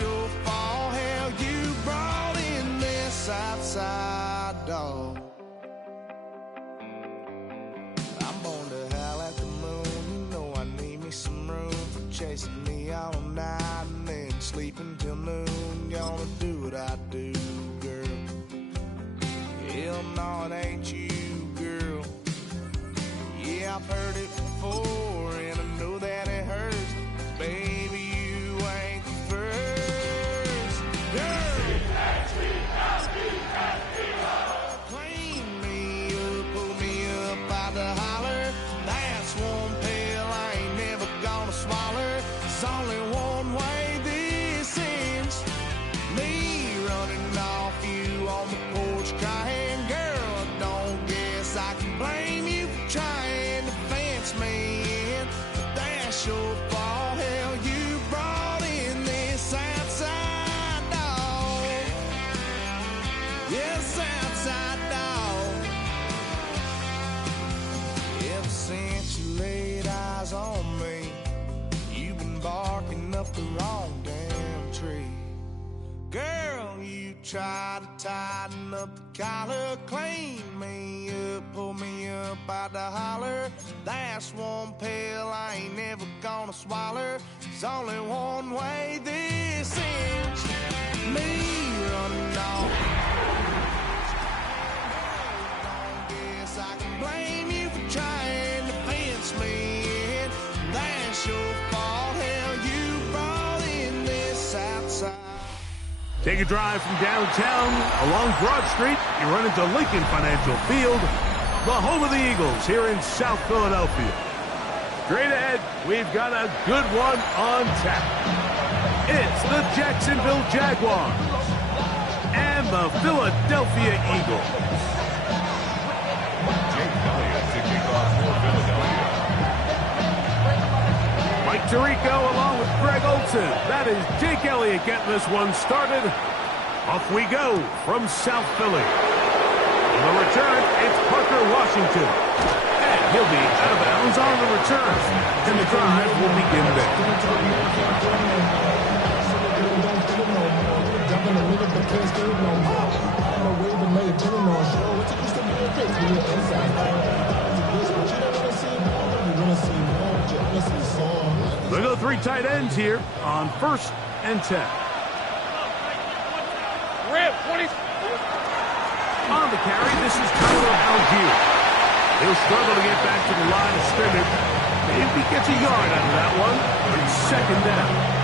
your fault. Hell, you brought in this outside dog. I'm born to howl at the moon. You know I need me some room for chasing me all night and then sleeping till noon. Gonna do what I do, girl. Hell no, it ain't you, girl. Yeah, I've heard it before, and I know that it hurts. Baby, you ain't the first. Girl, clean me up, pull me up out the holler. That's one pill I ain't never gonna swallow. It's only one way this ends. Me running off you on the porch crying. Girl, I don't guess I can blame you for trying to fence me in. But that's your fault. Hell, you brought in this outside dog. Yes, outside dog. Ever since you laid eyes on me, you've been barking up the wrong damn tree. Girl, you try to tighten up the collar, clean me up, pull me up out the holler. That's one pill I ain't never gonna swallow. There's only one way this ends. Me running off. Guess I can blame you for trying to fence me in. That's your fault. Hell, you brought in this outside. Take a drive from downtown along Broad Street. You run into Lincoln Financial Field, the home of the Eagles here in South Philadelphia. Straight ahead, we've got a good one on tap. It's the Jacksonville Jaguars and the Philadelphia Eagles. Mike Tirico along with Greg Olson. That is Jake Elliott getting this one started. Off we go from South Philly. On the return, it's Parker Washington. And he'll be out of bounds on the return. And the drive will begin there. We'll go three tight ends here on 1st and 10. On the carry, this is Tyler Algier. He'll struggle to get back to the line of scrimmage. If he gets a yard out of that one, it's 2nd down.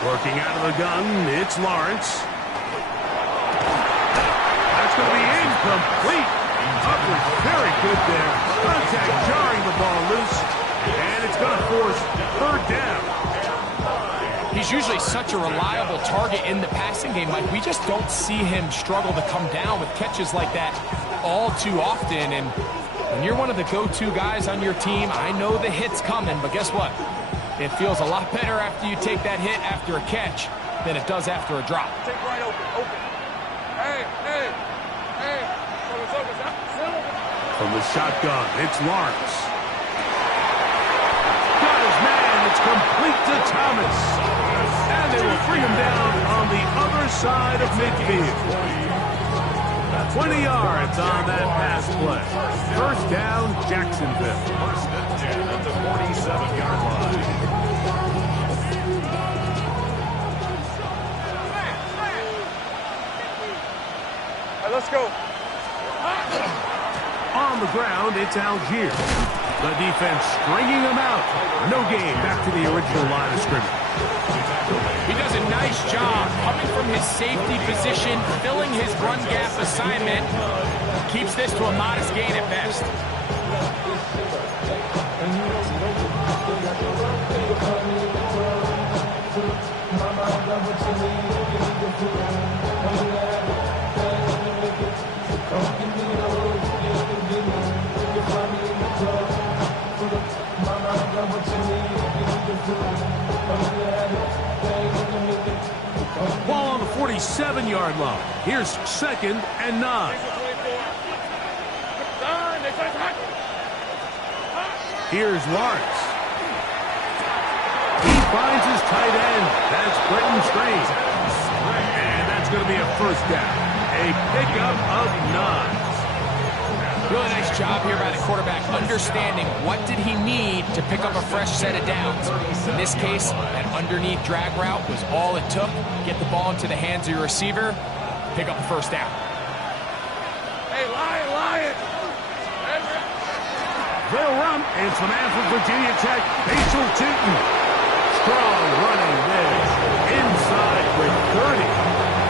Working out of the gun, it's Lawrence. That's going to be incomplete. Upward, very good there. Contact jarring the ball loose, and it's going to force 3rd down. He's usually such a reliable target in the passing game. Like, we just don't see him struggle to come down with catches like that all too often. And when you're one of the go-to guys on your team, I know the hit's coming, but guess what? It feels a lot better after you take that hit after a catch than it does after a drop. Take right open. Hey. From the shotgun, it's Lawrence. Got his man. It's complete to Thomas. And they will bring him down on the other side of midfield. 20 yards on that pass play. 1st down, Jacksonville. 1st and 10 at the 47-yard line. Let's go. On the ground, it's Algier. The defense stringing him out. No gain. Back to the original line of scrimmage. He does a nice job coming from his safety position, filling his run gap assignment. Keeps this to a modest gain at best. Ball on the 47-yard line. Here's 2nd and 9. Here's Lawrence. He finds his tight end. That's Britton Strange. And that's going to be a first down. A pickup of 9. Really nice job here by the quarterback, understanding what did he need to pick up a fresh set of downs. In this case, that underneath drag route was all it took. Get the ball into the hands of your receiver, pick up a first down. Hey, Lion! They'll run. It's the man from Virginia Tech, Basil Tootin. Strong running there. Inside with 30.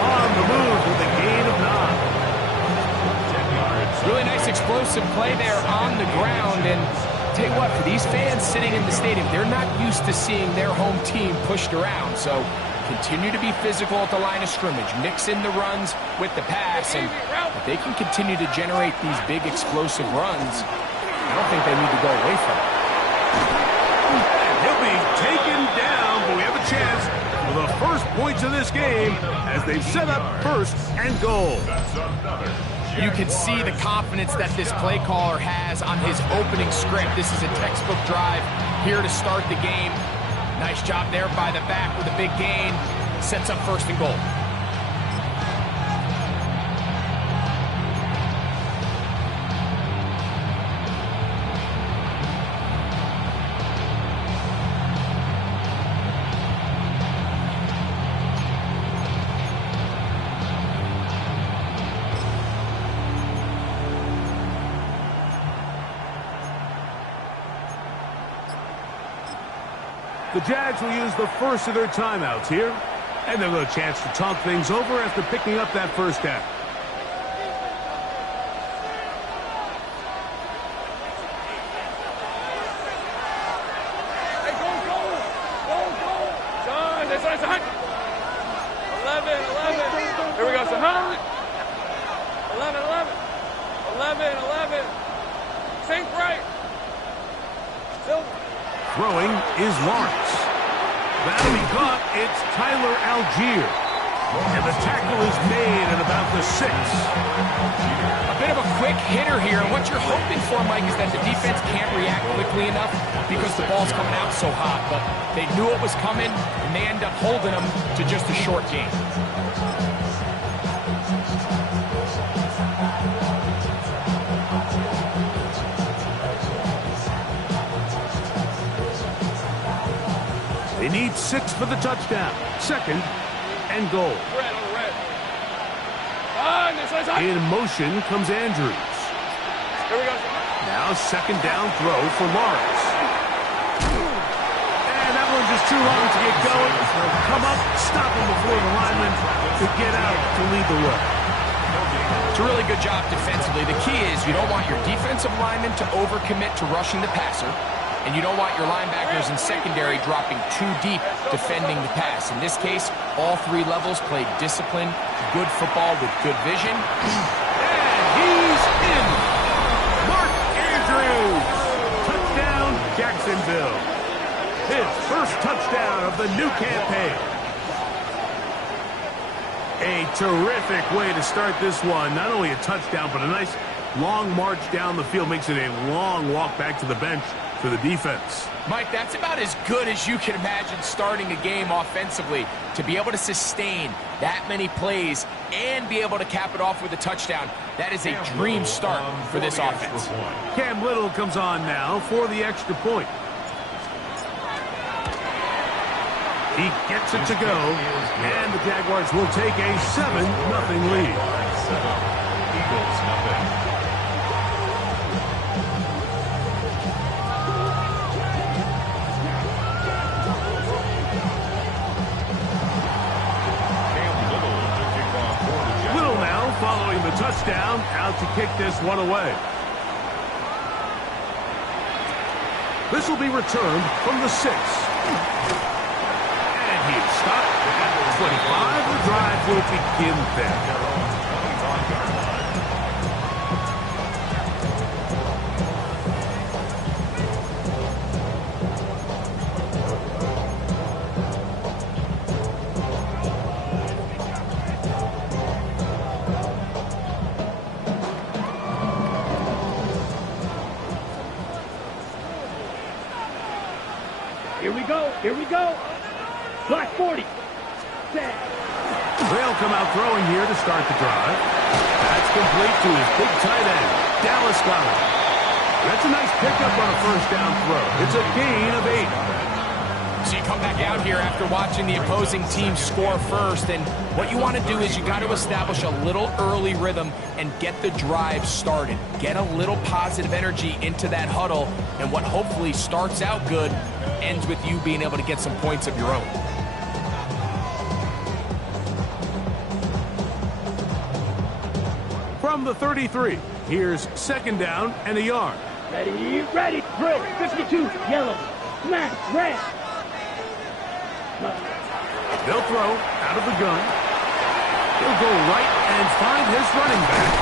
On the move with a gain of 9. Really nice explosive play there on the ground. And tell you what, for these fans sitting in the stadium, they're not used to seeing their home team pushed around. So continue to be physical at the line of scrimmage. Mix in the runs with the pass. And if they can continue to generate these big explosive runs, I don't think they need to go away from it. And he'll be taken down, but we have a chance for the first points of this game as they've set up 1st and goal. You can see the confidence that this play caller has on his opening script. This is a textbook drive here to start the game. Nice job there by the back with a big gain. Sets up 1st and goal. The Jags will use the first of their timeouts here, and they'll have a chance to talk things over after picking up that first down. Hey, go! Son, that's hot. 11. Here we go, son. 11. Sink right. Silver. Throwing is Lawrence. That'll be caught. It's Tyler Algier. And the tackle is made at about the 6. A bit of a quick hitter here. What you're hoping for, Mike, is that the defense can't react quickly enough because the ball's coming out so hot. But they knew it was coming, and they end up holding them to just a short gain. They need 6 for the touchdown. 2nd and goal. Red. In motion comes Andrews. Here we go. Now 2nd down throw for Lawrence. And that one's just too long to get going. Come up, stop him before the lineman to get out to lead the way. It's a really good job defensively. The key is you don't want your defensive linemen to overcommit to rushing the passer. And you don't want your linebackers in secondary dropping too deep defending the pass. In this case, all 3 levels played disciplined, good football with good vision. And he's in. Mark Andrews. Touchdown, Jacksonville. His first touchdown of the new campaign. A terrific way to start this one. Not only a touchdown, but a nice long march down the field. Makes it a long walk back to the bench for the defense. Mike, that's about as good as you can imagine starting a game offensively. To be able to sustain that many plays and be able to cap it off with a touchdown, that is a dream start for this offense. Cam Little comes on now for the extra point. He gets it to go, and the Jaguars will take a 7-0 lead. Eagles, nothing. Following the touchdown, out to kick this one away. This will be returned from the 6. And he 25. The drive will begin there. Here we go. Black 40. Set. They'll come out throwing here to start the drive. That's complete to his big tight end, Dallas Goedert. That's a nice pickup on a first down throw. It's a gain of 8. So you come back out here after watching the opposing team score first, and what you want to do is you got to establish a little early rhythm and get the drive started. Get a little positive energy into that huddle, and what hopefully starts out good ends with you being able to get some points of your own. From the 33, here's second down and a yard. Ready. Drill. 52. Yellow. Smash. Red. They'll throw out of the gun. He'll go right and find his running back.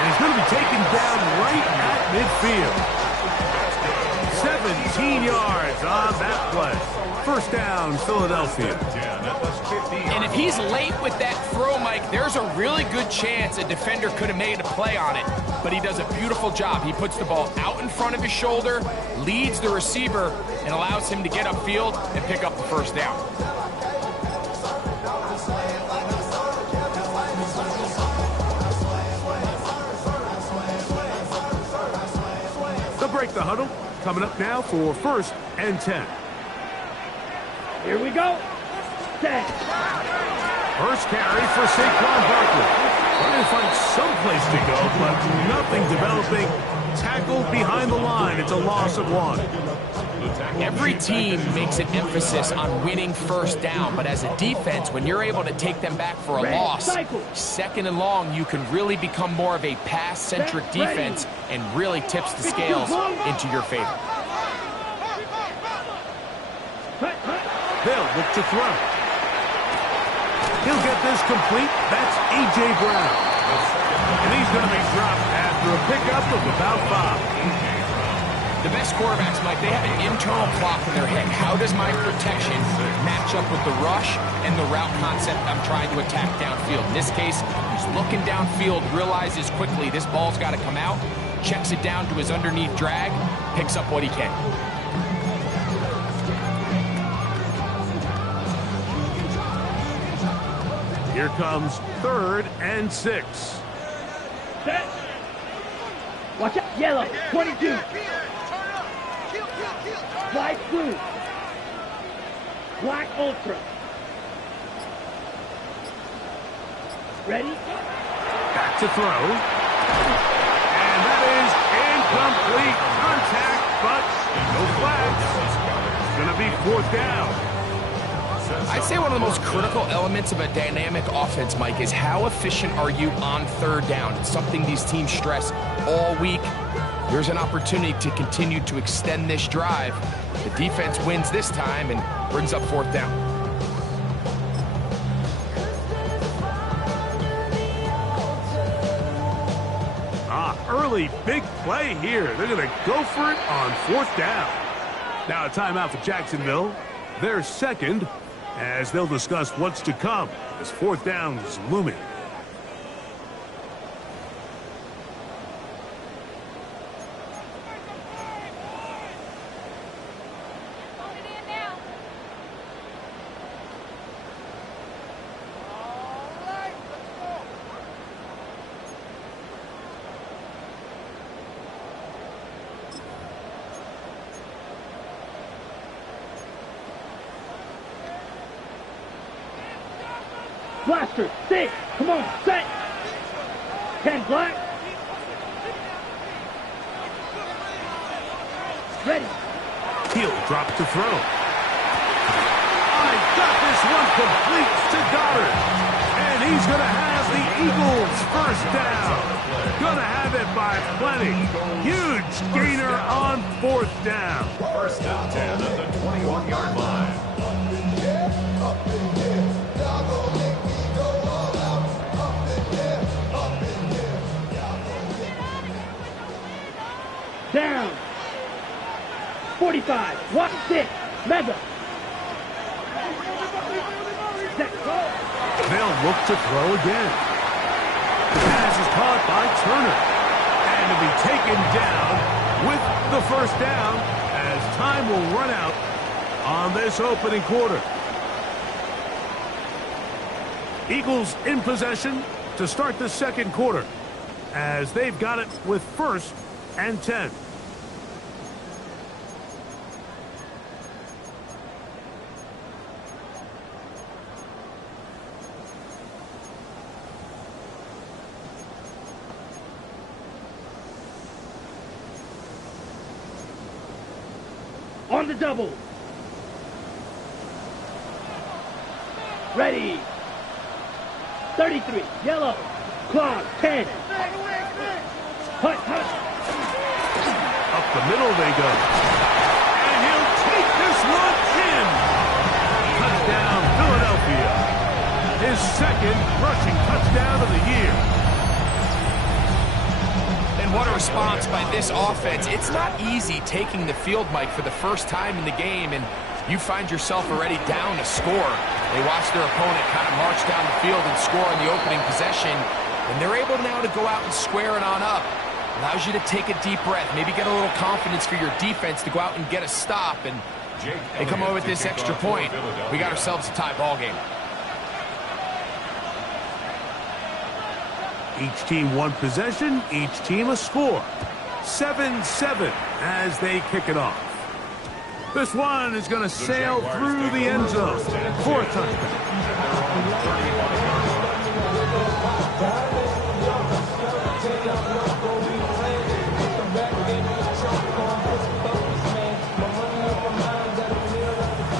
And he's going to be taken down right at midfield. 17 yards on that play. First down, Philadelphia. And if he's late with that throw, Mike, there's a really good chance a defender could have made a play on it. But he does a beautiful job. He puts the ball out in front of his shoulder, leads the receiver, and allows him to get upfield and pick up the first down. They'll break the huddle. Coming up now for first and 10. Here we go. 10. First carry for Saquon Barkley. Trying to find some place to go, but nothing developing. Tackled behind the line. It's a loss of 1. Every team makes an emphasis on winning first down, but as a defense, when you're able to take them back for a loss, second and long, you can really become more of a pass-centric defense and really tips the scales into your favor. They'll look to throw. He'll get this complete. That's A.J. Brown. And he's going to be dropped after a pickup of about 5. The best quarterbacks, Mike, they have an internal clock in their head. How does my protection match up with the rush and the route concept I'm trying to attack downfield? In this case, he's looking downfield, realizes quickly this ball's got to come out, checks it down to his underneath drag, picks up what he can. Here comes 3rd and 6. Set. Watch out. Yellow. 22. Black blue. Black ultra. Ready? Back to throw. And that is incomplete. Contact, but no flags. It's going to be 4th down. I'd say one of the most critical elements of a dynamic offense, Mike, is how efficient are you on 3rd down? It's something these teams stress all week. Here's an opportunity to continue to extend this drive. The defense wins this time and brings up 4th down. Early big play here. They're going to go for it on 4th down. Now a timeout for Jacksonville. They're second as they'll discuss what's to come as 4th down is looming. Blaster. 6. Come on. Set. 10 black. Ready. He'll drop to throw. I got this one complete to Goddard. And he's going to have the Eagles first down. Going to have it by plenty. Huge gainer on 4th down. First and 10 at the 21-yard line. 45. 1-6. Mega. Set. Go. They'll look to throw again. The pass is caught by Turner. And to be taken down with the first down as time will run out on this opening quarter. Eagles in possession to start the second quarter as they've got it with 1st and 10. On the double. Ready. 33. Yellow. Clock. 10. Hut, hut. Up the middle they go. And he'll take this one in. Touchdown, Philadelphia. His 2nd rushing touchdown of the year. And what a response by this offense. It's not easy taking the field, Mike, for the first time in the game, and you find yourself already down a score. They watch their opponent kind of march down the field and score on the opening possession, and they're able now to go out and square it on up. Allows you to take a deep breath, maybe get a little confidence for your defense to go out and get a stop, and they come away with this extra point. We got ourselves a tie ball game. Each team one possession, each team a score. 7-7 as they kick it off. This one is going to sail through the end zone for a touchdown.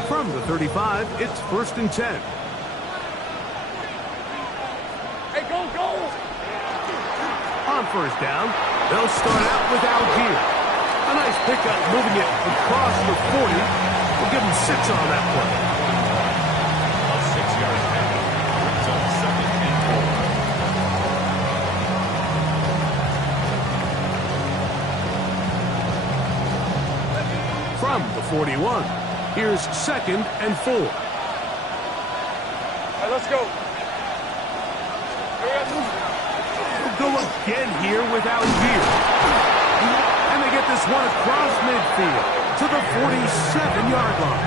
From the 35, it's 1st and 10. Hey, go, go! On 1st down, they'll start out with Algier. A nice pickup moving it across the 40. We'll give him 6 on that play. A 6-yard penalty brings up 2nd and 4. From the 41, here's 2nd and 4. All right, let's go. We'll go again here with Algier. And they get this one across midfield to the 47-yard line.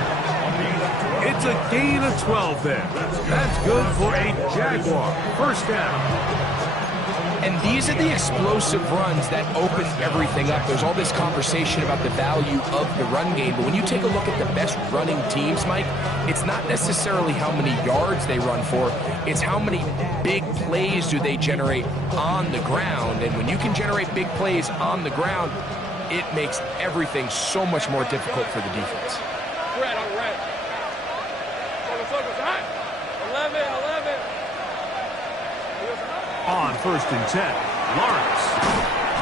It's a gain of 12 there. That's good for a Jaguar 1st down. And these are the explosive runs that open everything up. There's all this conversation about the value of the run game, but when you take a look at the best running teams, Mike, it's not necessarily how many yards they run for, it's how many big plays do they generate on the ground. And when you can generate big plays on the ground, it makes everything so much more difficult for the defense. Red, on red. Focus, hot. 11. On 1st and 10, Lawrence.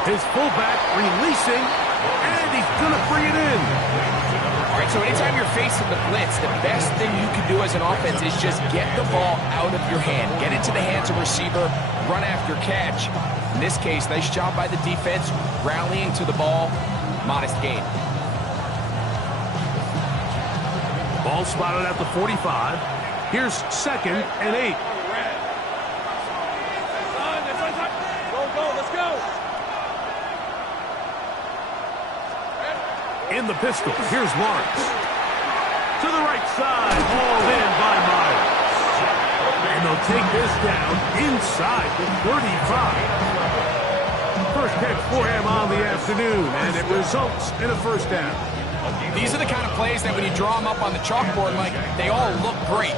His fullback releasing, and he's going to bring it in. All right, so anytime you're facing the blitz, the best thing you can do as an offense is just get the ball out of your hand. Get it to the hands of receiver, run after catch. In this case, nice job by the defense, rallying to the ball, modest gain. Ball spotted at the 45. Here's 2nd and 8. In the pistol, here's Lawrence. To the right side, hauled in by Myers. And they'll take this down inside the 35. First catch for him on the afternoon, and it results in a 1st down. These are the kind of plays that when you draw them up on the chalkboard, Mike, they all look great.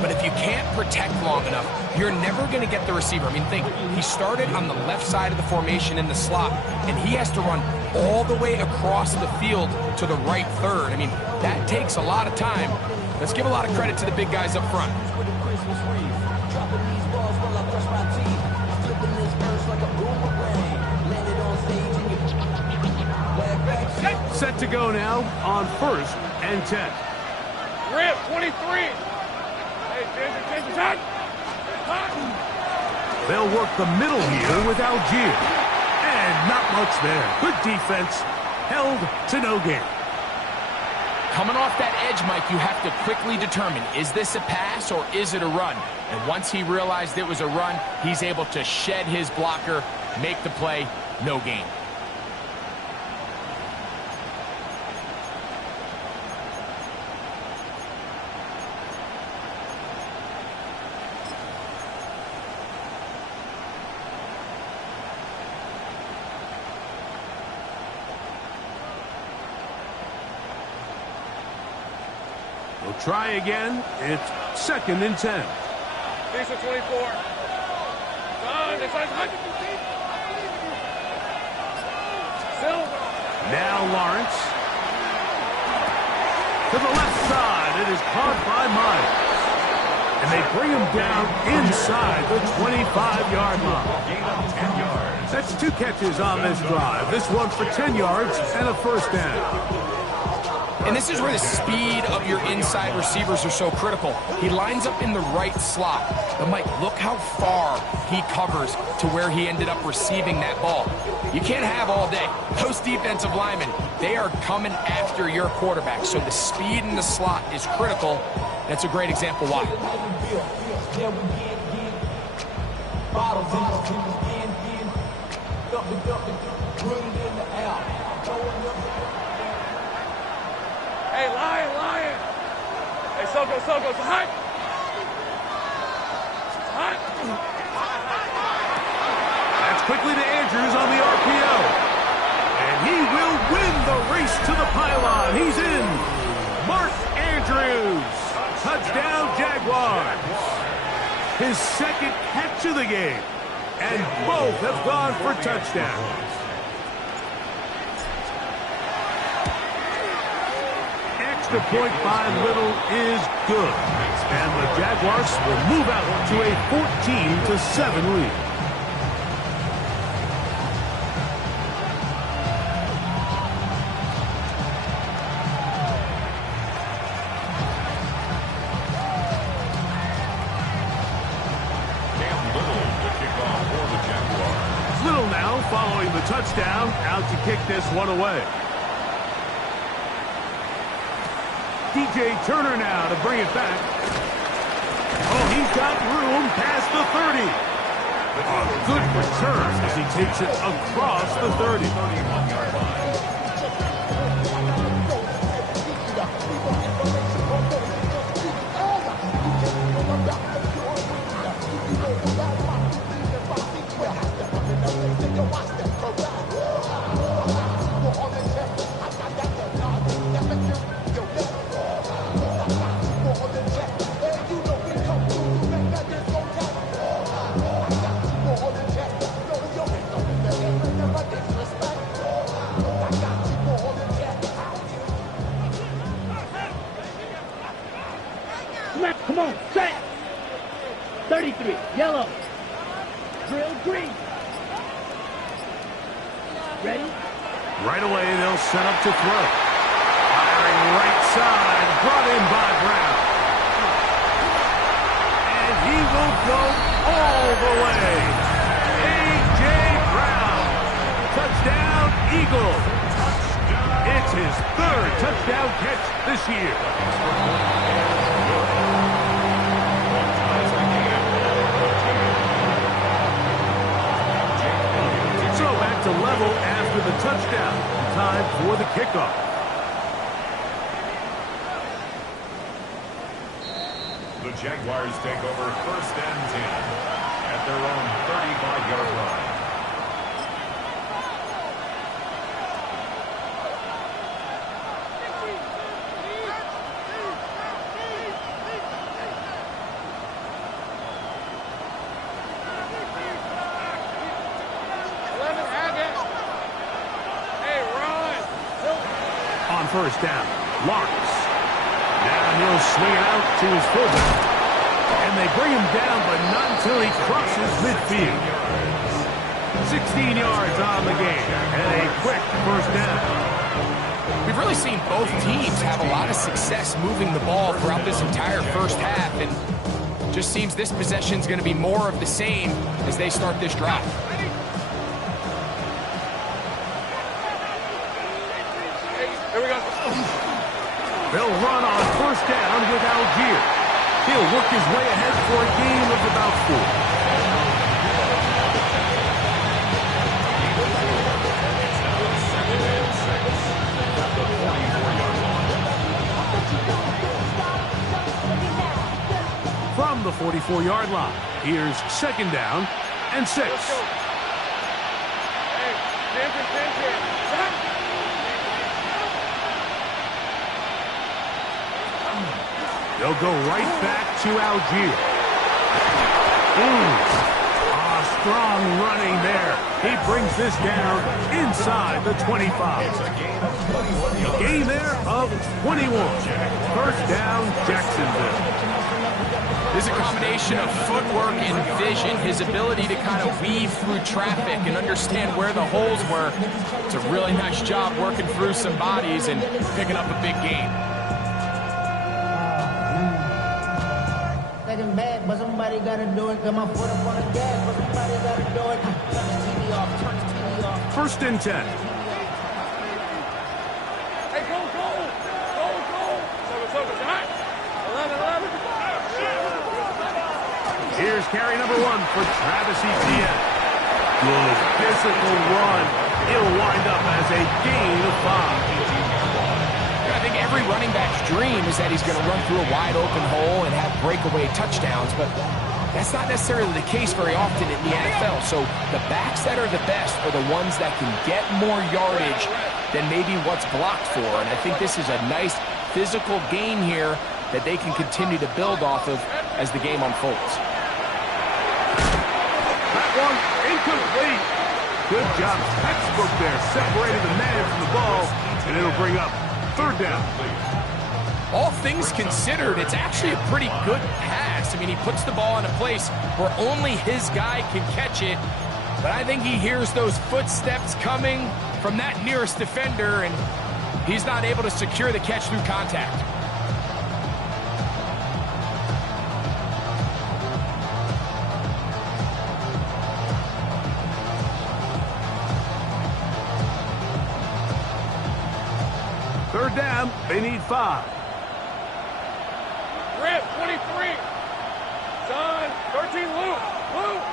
But if you can't protect long enough, you're never going to get the receiver. I mean, think, he started on the left side of the formation in the slot, and he has to run all the way across the field to the right third. I mean, that takes a lot of time. Let's give a lot of credit to the big guys up front. Set to go now on 1st and 10. Rip, 23. Hey, Jason, hot. They'll work the middle here with Algier. And not much there. Good defense. Held to no gain. Coming off that edge, Mike, you have to quickly determine, is this a pass or is it a run? And once he realized it was a run, he's able to shed his blocker, make the play, no gain. We'll try again. It's 2nd and 10. Decent 24. Now Lawrence. To the left side. It is caught by Myers. And they bring him down inside the 25-yard line. Gain of 10 yards. That's 2 catches on this drive. This one for 10 yards and a first down. And this is where the speed of your inside receivers are so critical. He lines up in the right slot. But, Mike, look how far he covers to where he ended up receiving that ball. You can't have all day. Those defensive linemen, they are coming after your quarterback. So the speed in the slot is critical. That's a great example why. Hey, Lion. Hey, Soko, it's hot. That's quickly to Andrews on the RPO. And he will win the race to the pylon. He's in. Mark Andrews. Touchdown, Jaguars. His 2nd catch of the game. And both have gone for touchdowns. Extra point by Little is good. And the Jaguars will move out to a 14-7 lead. Little now following the touchdown, out to kick this one away. DJ Turner now to bring it back. Oh, he's got room past the 30. A good return as he takes it across the 30. Come on, set. 33, yellow. Drill green. Ready? Right away, they'll set up to throw. Firing right side, brought in by Brown. And he will go all the way. A.J. Brown. Touchdown, Eagles. It's his 3rd touchdown catch this year. To level after the touchdown. Time for the kickoff. The Jaguars take over 1st and 10 at their own 35-yard line. On 1st down, Lawrence. Now he'll swing it out to his fullback. And they bring him down, but not until he crosses midfield. 16 yards on the game, and a quick 1st down. We've really seen both teams have a lot of success moving the ball throughout this entire first half, and just seems this possession's going to be more of the same as they start this drive. They'll run on first down with Algier. He'll work his way ahead for a gain of about 4. From the 44-yard line, here's second down and 6. They'll go right back to Algier. Strong running there. He brings this down inside the 25. A gain there of 21. First down, Jacksonville. There's a combination of footwork and vision, his ability to kind of weave through traffic and understand where the holes were. It's a really nice job working through some bodies and picking up a big gain. Bad, but somebody gotta do it. Got my foot up on the gas, but somebody gotta do it. Turn the TV off, turn the TV off. First and 10. Hey, go! Silver, hot. 11. Here's carry number 1 for Travis Etienne. Good physical run. It'll wind up as a gain of 5. I think every running back's dream is that he's going to run through a wide open hole and have breakaway touchdowns, but that's not necessarily the case very often in the NFL. So the backs that are the best are the ones that can get more yardage than maybe what's blocked for. And I think this is a nice physical gain here that they can continue to build off of as the game unfolds. That one incomplete. Good job, textbook there, separating the man from the ball, and it'll bring up third down. All things considered, it's actually a pretty good pass. I mean, he puts the ball in a place where only his guy can catch it, but I think he hears those footsteps coming from that nearest defender, and he's not able to secure the catch through contact. Third down, they need 5. Rip, 23. Son, 13, Luke. Go.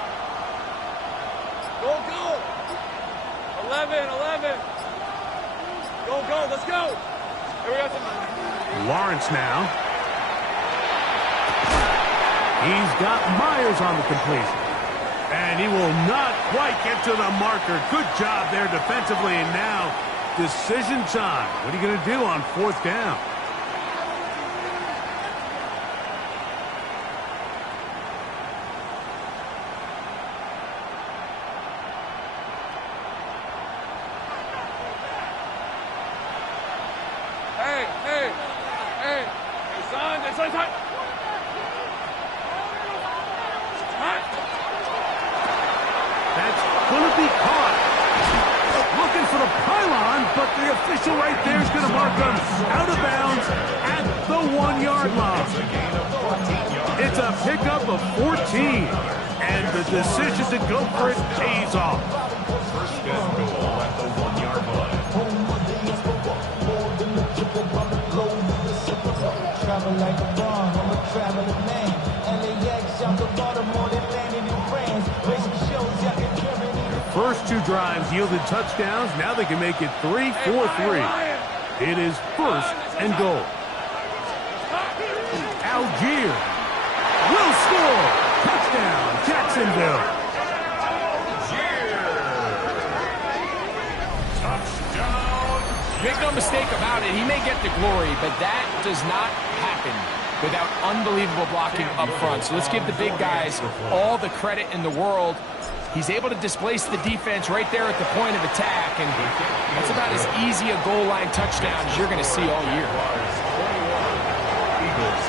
11. Go, let's go. Here we got some. Lawrence now. He's got Myers on the completion. And he will not quite get to the marker. Good job there defensively, and now decision time. What are you going to do on fourth down? Hey, son, it's hot. That's going to be caught. Looking for the pylon, but the official right there is going to mark him out of bounds at the 1-yard line. It's a pickup of 14, and the decision to go for it pays off. First and goal at the 1-yard line. Travel like a bomb, I'm a traveling man. LAX, out to Baltimore, they landed in France. Racing shows, y'all can carry me. First 2 drives yielded touchdowns. Now they can make it 3-4-3. It is first and goal. Algier will score. Touchdown, Jacksonville. Make no mistake about it, he may get the glory, but that does not happen without unbelievable blocking up front. So let's give the big guys all the credit in the world. He's able to displace the defense right there at the point of attack, and that's about as easy a goal line touchdown as you're going to see all year. Eagles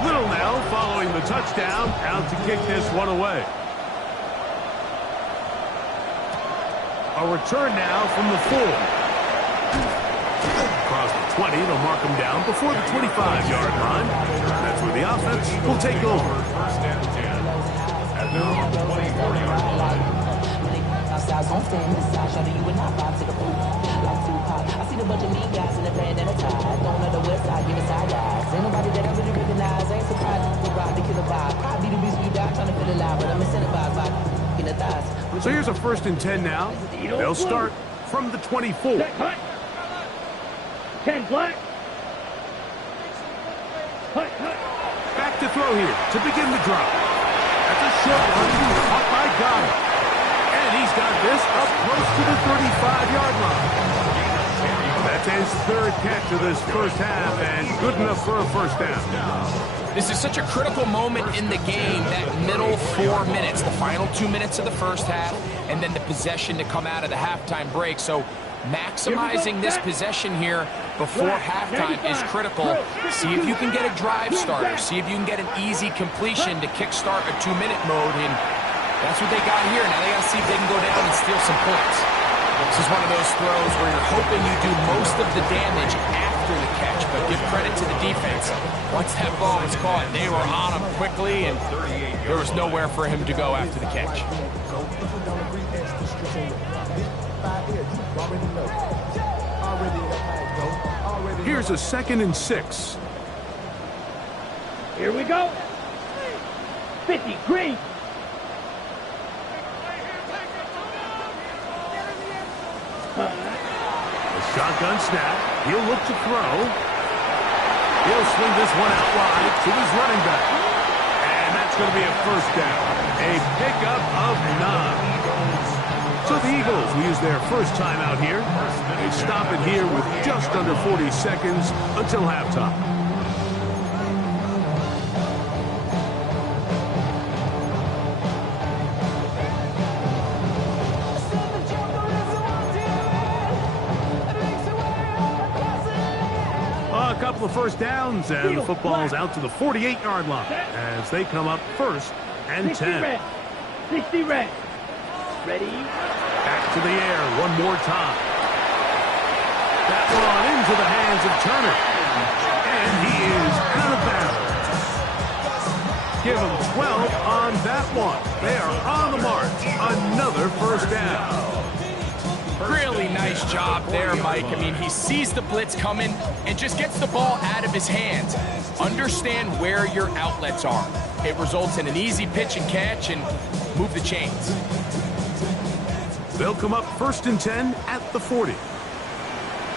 14. Little now following the touchdown, out to kick this one away. A return now from the 4. Across the 20, they'll mark him down before the 25-yard line. That's where the offense will take over. First and 10. At the 24-yard line. guys gon' stand this side, show you and I vibe to the booth. Like Tupac, I see the bunch of mean guys in the band and a tie. Throwing on the west side, giving side eyes. Ain't nobody that I really recognize. Ain't surprised to ride to kill a vibe. Probably the reason you die trying to feel alive, but I'm incentivized by in the thighs. So here's a 1st and 10 now. They'll start from the 24. 10 black. Back to throw here to begin the drop. That's a short one. Up by Goddard. And he's got this up close to the 35-yard line. That's his 3rd catch of this first half, and good enough for a first down. This is such a critical moment in the game, that middle 4 minutes, the final 2 minutes of the first half, and then the possession to come out of the halftime break. So maximizing this possession here before halftime is critical. See if you can get a drive starter. See if you can get an easy completion to kickstart a 2-minute mode, and that's what they got here. Now they got to see if they can go down and steal some points. This is one of those throws where you're hoping you do most of the damage after the catch, but give credit to the defense. Once that ball was caught, they were on him quickly, and there was nowhere for him to go after the catch. Here's a 2nd and 6. Here we go. 50, green. A shotgun snap. He'll look to throw. He'll swing this one out wide to his running back. And that's going to be a first down. A pickup of 9. So the Eagles will use their first time out here. They stop it here with just under 40 seconds until halftime. A couple of first downs, and the football's out to the 48-yard line as they come up 1st and 10. 60 red. Ready? Back to the air one more time. That one into the hands of Turner. And he is out of bounds. Give him 12 on that one. They are on the march. Another first down. Really nice job there, Mike. I mean, he sees the blitz coming and just gets the ball out of his hands. Understand where your outlets are. It results in an easy pitch and catch and move the chains. They'll come up 1st and 10 at the 40.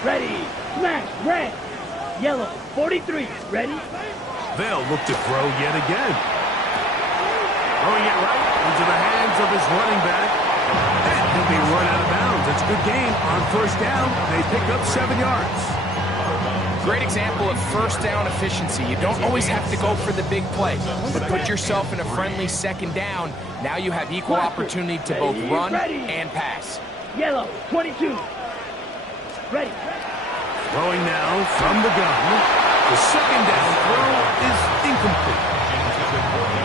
Ready. Smash. Red. Yellow. 43. Ready? They'll look to throw yet again. Throwing it right into the hands of his running back. And he'll be run out of bounds. It's a good game on 1st down. They pick up 7 yards. Great example of first down efficiency. You don't always have to go for the big play, but put yourself in a friendly 2nd down. Now you have equal opportunity to both run and pass. Yellow, 22. Ready. Throwing now from the gun. The 2nd down throw is incomplete.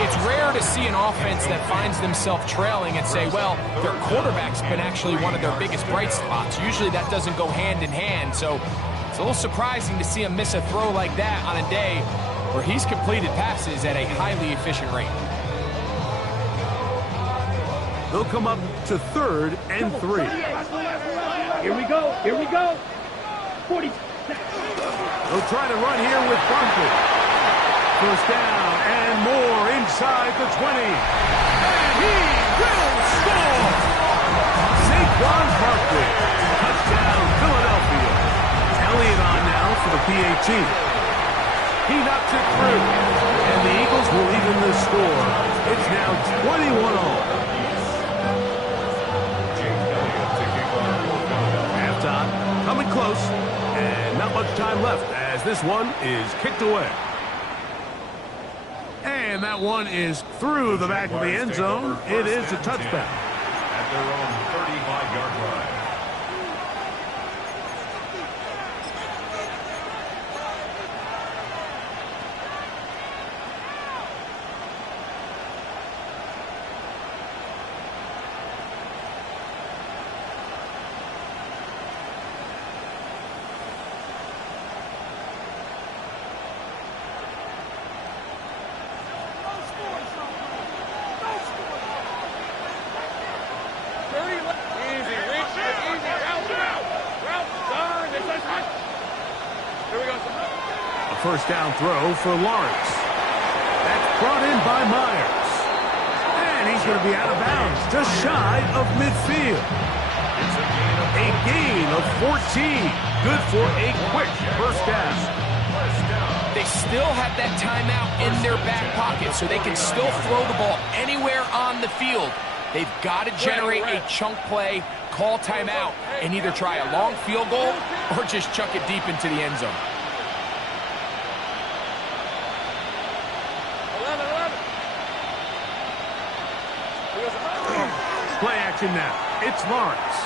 It's rare to see an offense that finds themselves trailing and say, well, their quarterback's been actually one of their biggest bright spots. Usually that doesn't go hand in hand, so it's a little surprising to see him miss a throw like that on a day where he's completed passes at a highly efficient rate. They'll come up to 3rd and 3. Here we go. Here we go. 40. They'll try to run here with Barkley. First down and more inside the 20. And he will score! Saquon Barkley. Touchdown, Philadelphia. Elliott on now for the PAT. He knocks it through. And the Eagles will even the score. It's now 21-all. Halftime coming close. And not much time left as this one is kicked away. And that one is through the back of the end zone. It is a touchback. At their own 35-yard line. first down throw for Lawrence. That's brought in by Myers. And he's going to be out of bounds, just shy of midfield. A gain of 14. Good for a quick first down. They still have that timeout in their back pocket, so they can still throw the ball anywhere on the field. They've got to generate a chunk play, call timeout, and either try a long field goal or just chuck it deep into the end zone. 11. Play action now. It's Lawrence.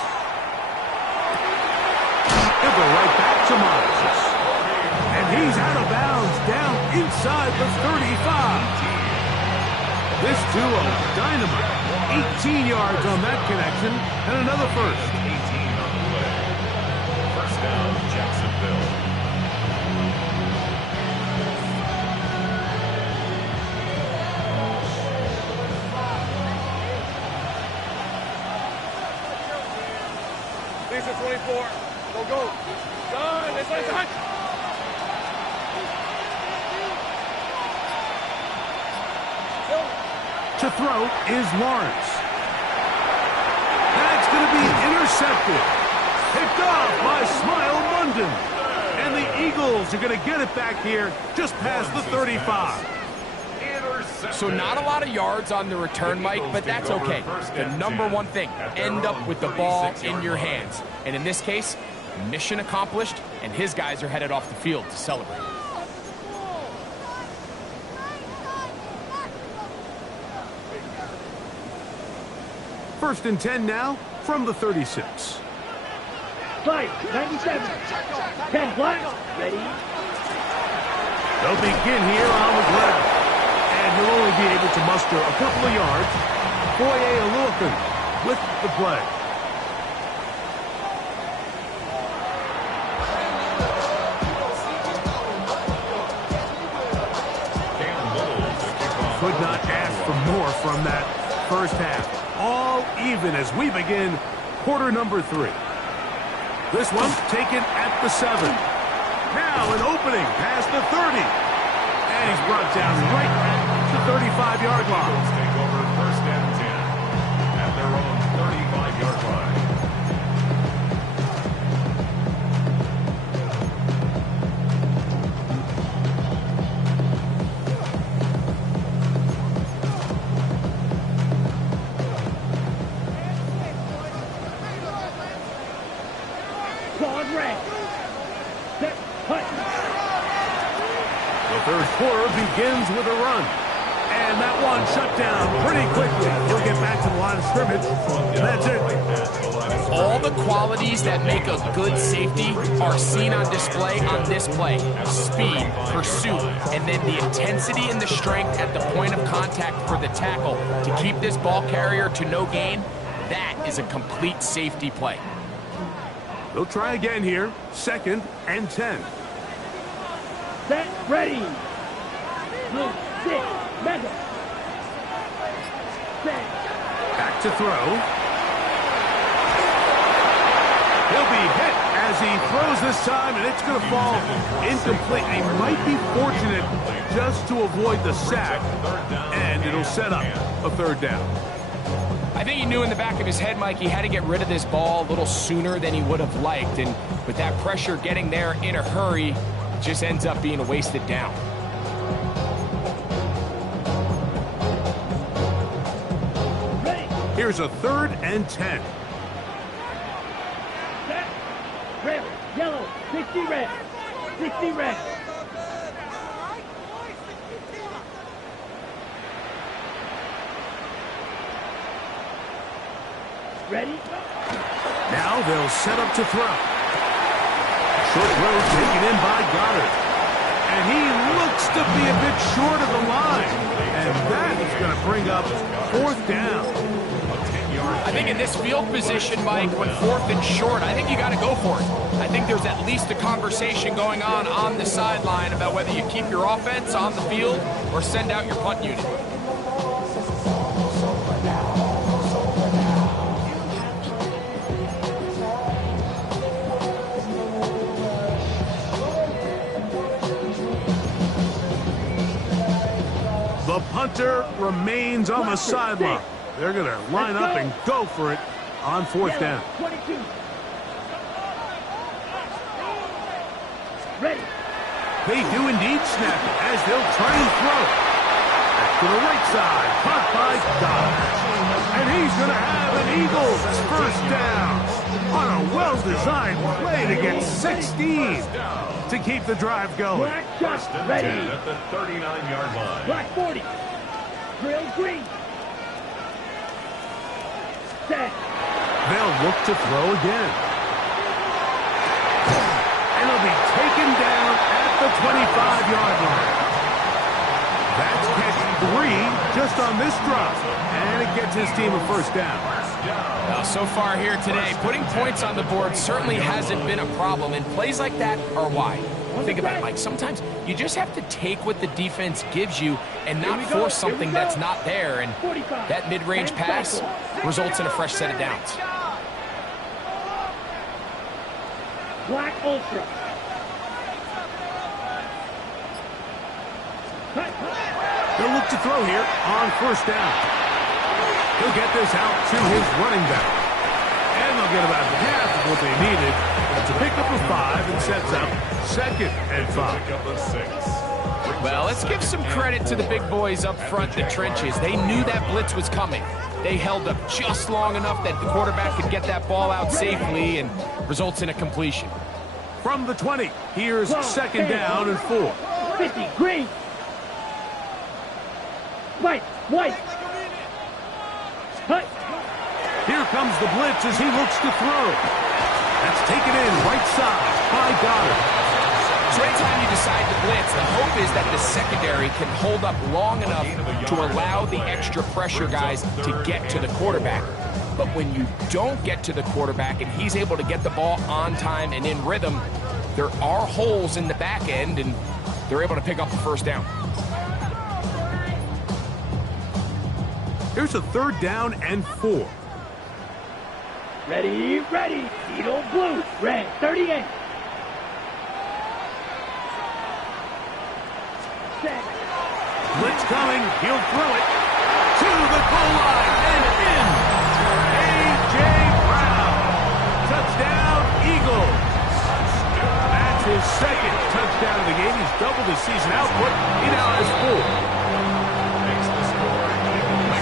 He'll go right back to Myers. And he's out of bounds, down inside the 35. This duo, dynamite. 18 yards on that connection, and another first. 18 on the play. First down, Jacksonville. These are 24. Go. Done. It's like that. To throw is Lawrence. That's going to be intercepted. Picked off by Smile London. And the Eagles are going to get it back here just past the 35. So not a lot of yards on the return, Mike, but that's okay. The number one thing, end up with the ball in your hands. And in this case, mission accomplished, and his guys are headed off the field to celebrate. First and 10 now from the 36. Flight, 97. 10 black. Ready. They'll begin here on the ground. And he'll only be able to muster a couple of yards. Foye Aluakun with the play. Could not ask for more from that first half. All even as we begin quarter number 3. This one taken at the 7. Now an opening past the 30. And he's brought down right at the 35-yard line. Eagles take over first and 10 at their own 35-yard line. Quad red. Set. Hut. The third quarter begins with a run. And that one shut down pretty quickly. He'll get back to the line of scrimmage. And that's it. All the qualities that make a good safety are seen on display on this play. Speed, pursuit, and then the intensity and the strength at the point of contact for the tackle to keep this ball carrier to no gain. That is a complete safety play. They'll try again here. Second and 10. Set. Ready. Blue. 6. Mega. Set. Back to throw. He'll be hit as he throws this time, and it's going to fall incomplete. He might be fortunate just to avoid the sack, and it'll set up a third down. I think he knew in the back of his head, Mike, he had to get rid of this ball a little sooner than he would have liked. And with that pressure getting there in a hurry, it just ends up being a wasted down. Here's a third and 10. Set. Red. Yellow. 60 red. 60 red. Ready? Now they'll set up to throw. Short throw taken in by Goddard. And he looks to be a bit short of the line. And that is going to bring up fourth down. I think in this field position, Mike, when fourth and short, I think you got to go for it. I think there's at least a conversation going on the sideline about whether you keep your offense on the field or send out your punt unit. punter remains on the sideline. They're going to line up and go for it on fourth down. 22. Ready. They do indeed snap it as they'll try and throw. Back to the right side. Caught by Dobbs. And he's going to have an Eagles first down on a well-designed play to get 16 to keep the drive going. Black shot. Ready. At the 39-yard line. Black 40. Drill green. Set. They'll look to throw again. And he'll be taken down at the 25-yard line. That's catch 3 just on this drop. And it gets his team a first down. Now, so far here today, putting points on the board certainly hasn't been a problem, and plays like that are why. Think about it, Mike. Sometimes you just have to take what the defense gives you and not force something that's not there, and that mid-range pass results in a fresh set of downs. Black Ultra. They'll look to throw here on first down. He'll get this out to his running back. And they'll get about half of what they needed to pick up a 5 and sets up 2nd and 5. Pick up a 6. Well, let's give some credit to the big boys up front, the trenches. They knew that blitz was coming. They held up just long enough that the quarterback could get that ball out safely and results in a completion. From the 20, here's 2nd down and 4. 50. Green. White. White. Hut. Here comes the blitz as he looks to throw. That's taken in right side by Goddard. So anytime you decide to blitz, the hope is that the secondary can hold up long enough to allow the extra pressure guys to get to the quarterback. But when you don't get to the quarterback and he's able to get the ball on time and in rhythm, there are holes in the back end, and they're able to pick up the first down. Here's a 3rd down and 4. Ready, ready. Beetle blue. Red. 38. Set. Blitz coming. He'll throw it to the goal line and in. A.J. Brown. Touchdown, Eagles. That's his 2nd touchdown of the game. He's doubled his season output. He now has 4.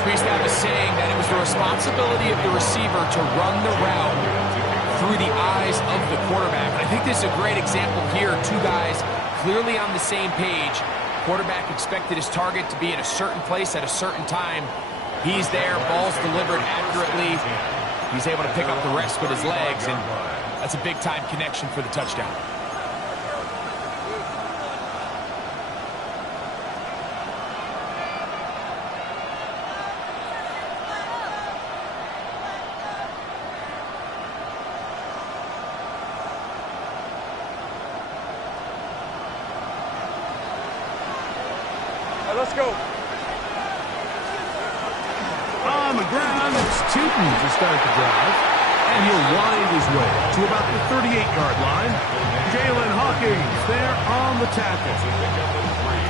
We used to have a saying that it was the responsibility of the receiver to run the route through the eyes of the quarterback. I think this is a great example here. 2 guys clearly on the same page. Quarterback expected his target to be in a certain place at a certain time. He's there, ball's delivered accurately. He's able to pick up the rest with his legs, and that's a big-time connection for the touchdown. Let's go. On the ground, it's Tootin to start the drive. And he'll wind his way to about the 38-yard line. Jalen Hawkins there on the tackle. Pick up a 3.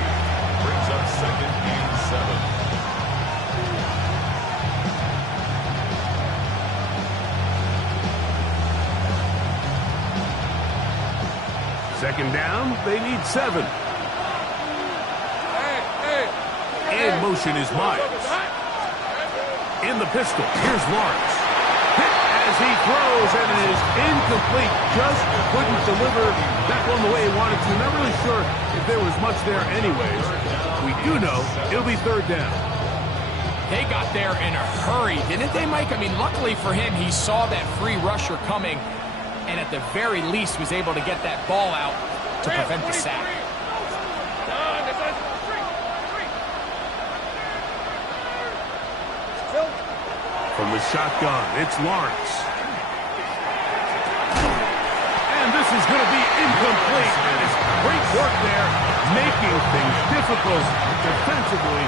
Brings up 2nd and 7. 2nd down, they need 7. In motion is Myers. In the pistol, here's Lawrence. Hit as he throws, and it is incomplete. Just couldn't deliver that one the way he wanted to. Not really sure if there was much there anyways. We do know it'll be 3rd down. They got there in a hurry, didn't they, Mike? I mean, luckily for him, he saw that free rusher coming, and at the very least was able to get that ball out to prevent the sack. From the shotgun, it's Lawrence. And this is going to be incomplete. And it's great work there, making things difficult defensively.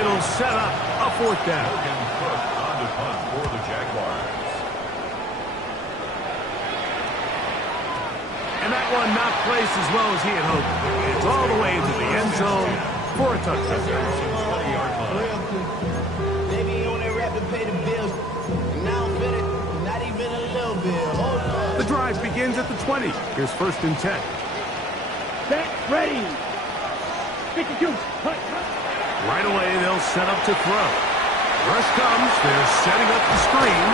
It'll set up a 4th down. On to punt for the Jaguars. And that one not placed as well as he had hoped. It's all the way into the end zone for a touchdown. The drive begins at the 20. Here's 1st and 10. Set, ready. 52. Hut. Right away, they'll set up to throw. Rush comes. They're setting up the screen.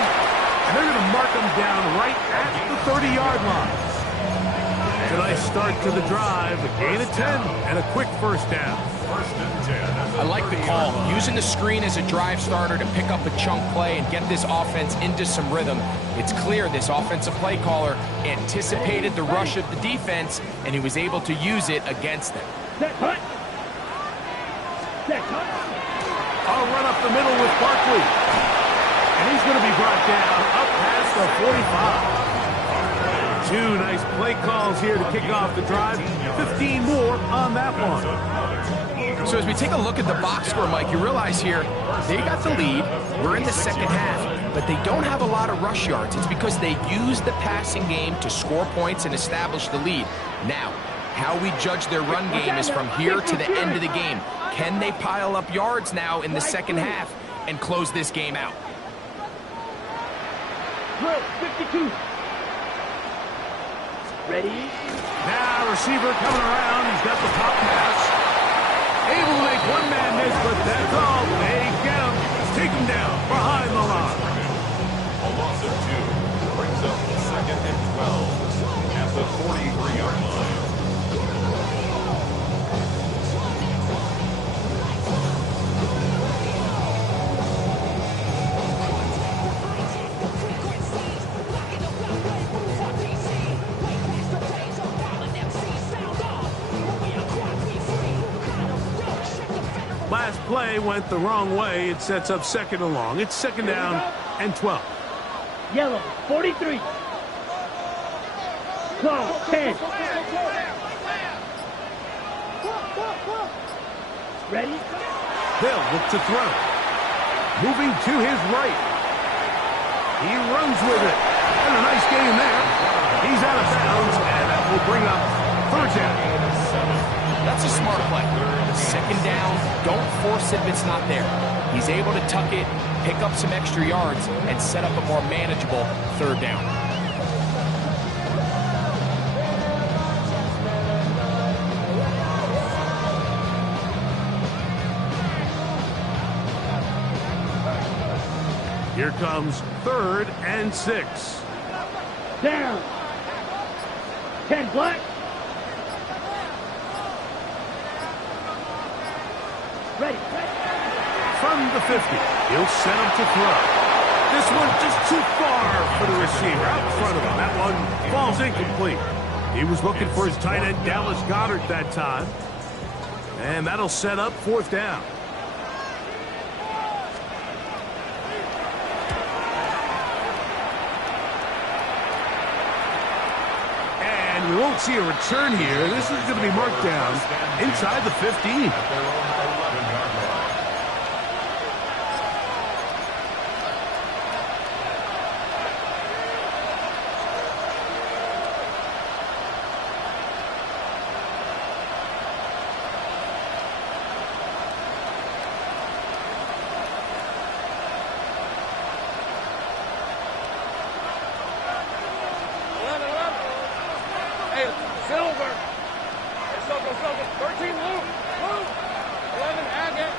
And they're going to mark them down right at the 30-yard line. And a nice start to the drive. A gain of 10 and a quick 1st down. 1st and 10. I like the call. Using the screen as a drive starter to pick up a chunk play and get this offense into some rhythm. It's clear this offensive play caller anticipated the rush of the defense, and he was able to use it against them. Set, hut. Set, hut. I'll run up the middle with Barkley. And he's going to be brought down up past the 45. 2 nice play calls here to kick off the drive. 15 more on that one. So as we take a look at the box score, Mike, you realize here they got the lead. We're in the second half, but they don't have a lot of rush yards. It's because they use the passing game to score points and establish the lead. Now, how we judge their run game is from here to the end of the game. Can they pile up yards now in the second half and close this game out? 52. Ready? Now, receiver coming around. He's got the pop pass. Able to make one man miss, but that's all. They get him. Take him down behind the line. A loss of 2 brings up 2nd and 12 at the 43-yard line. Last play went the wrong way. It sets up 2nd and long. It's 2nd down and 12. Yellow, 43. Claw, 10. Ready? They'll look to throw. Moving to his right. He runs with it. And a nice game there. He's out of bounds, and that will bring up 3rd down. That's a smart play. 2nd down, don't force it if it's not there. He's able to tuck it, pick up some extra yards, and set up a more manageable 3rd down. Here comes 3rd and 6. Down. 10 black. Ready. From the 50, he'll set him to throw. This one just too far for the receiver out in front of him. That one falls incomplete. He was looking for his tight end, Dallas Goedert, that time. And that'll set up 4th down. And we won't see a return here. This is going to be marked down inside the 15. At their own 11-yard line. Hey, Silver. Hey, Silver. 13, Luke. 11, Agate.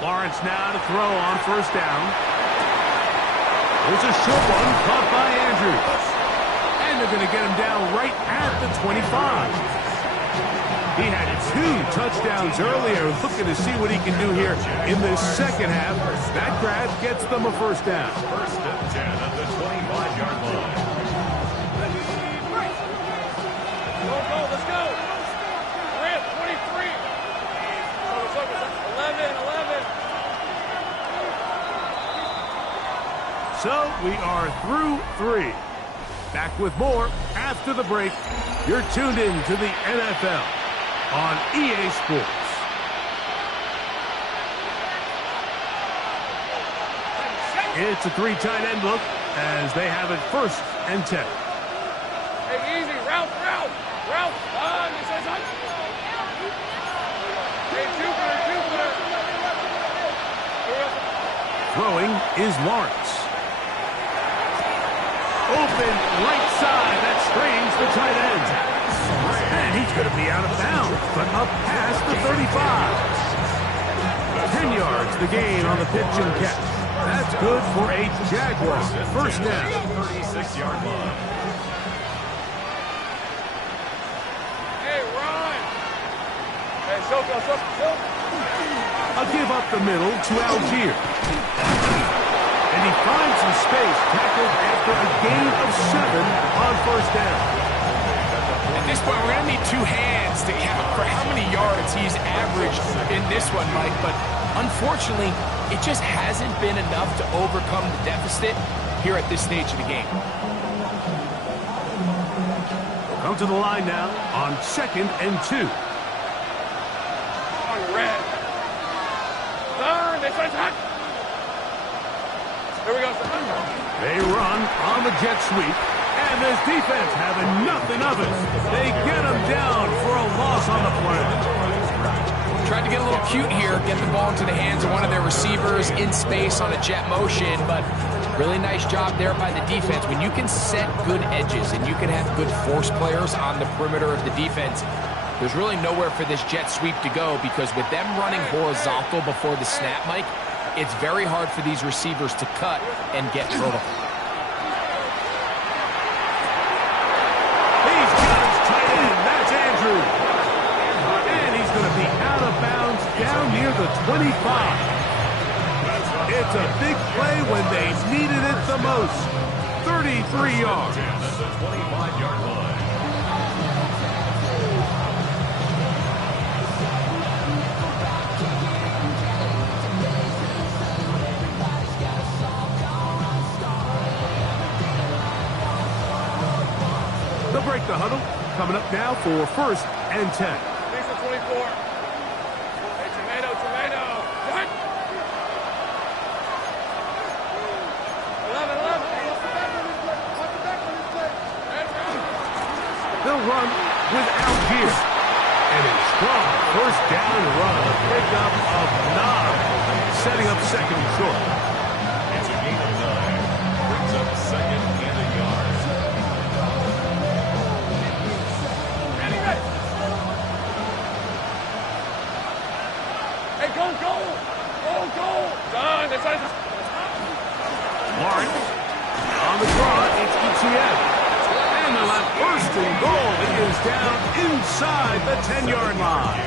Lawrence now to throw on 1st down. There's a short one caught by Andrews. And they're going to get him down right at the 25. He had 2 touchdowns earlier, looking to see what he can do here in the second half. That grab gets them a 1st down. 1st and 10 at the 25-yard line. Go, let's go. Grant, 23. 11. So we are through 3. Back with more after the break. You're tuned in to the NFL on EA Sports. It's a 3 tight end look as they have it 1st and 10. Hey, easy. Route. Hey, Jupiter. Throwing is Lawrence. Open right side. That strains the tight end. And he's going to be out of bounds, but up past the 35. 10 yards the gain on the pitch and catch. That's good for a Jaguar. First down. 36-yard line. Hey, run! Hey, Silk. A give up the middle to Algier. And he finds some space, tackled after a gain of 7 on first down. At this point, we're going to need 2 hands to count for how many yards he's averaged in this one, Mike. But unfortunately, it just hasn't been enough to overcome the deficit here at this stage of the game. We'll come to the line now on 2nd and 2. On red. Turn, this one's hot. Here we go, sir. They run on the jet sweep, and this defense having nothing of it. They get him down for a loss on the play. Tried to get a little cute here, get the ball into the hands of one of their receivers in space on a jet motion, but really nice job there by the defense. When you can set good edges and you can have good force players on the perimeter of the defense, there's really nowhere for this jet sweep to go, because with them running horizontal before the snap, Mike, it's very hard for these receivers to cut and get vertical. He's got his tight end. That's Andrew. And he's going to be out of bounds down near the 25. It's a big play when they needed it the most. 33 yards. That's a 25-yard line. They'll break the huddle. Coming up now for 1st and 10. Lisa 24. Hey, tomato. What? 11. They'll run with Algier. And a strong 1st down run. A pickup of 9. Setting up 2nd and short. It's a gain of 9. Brings up 2nd and a yard. Hey, go! Done. This one's Lawrence on the draw. It's ETN. And they'll have 1st and goal. It is down inside the 10-yard line.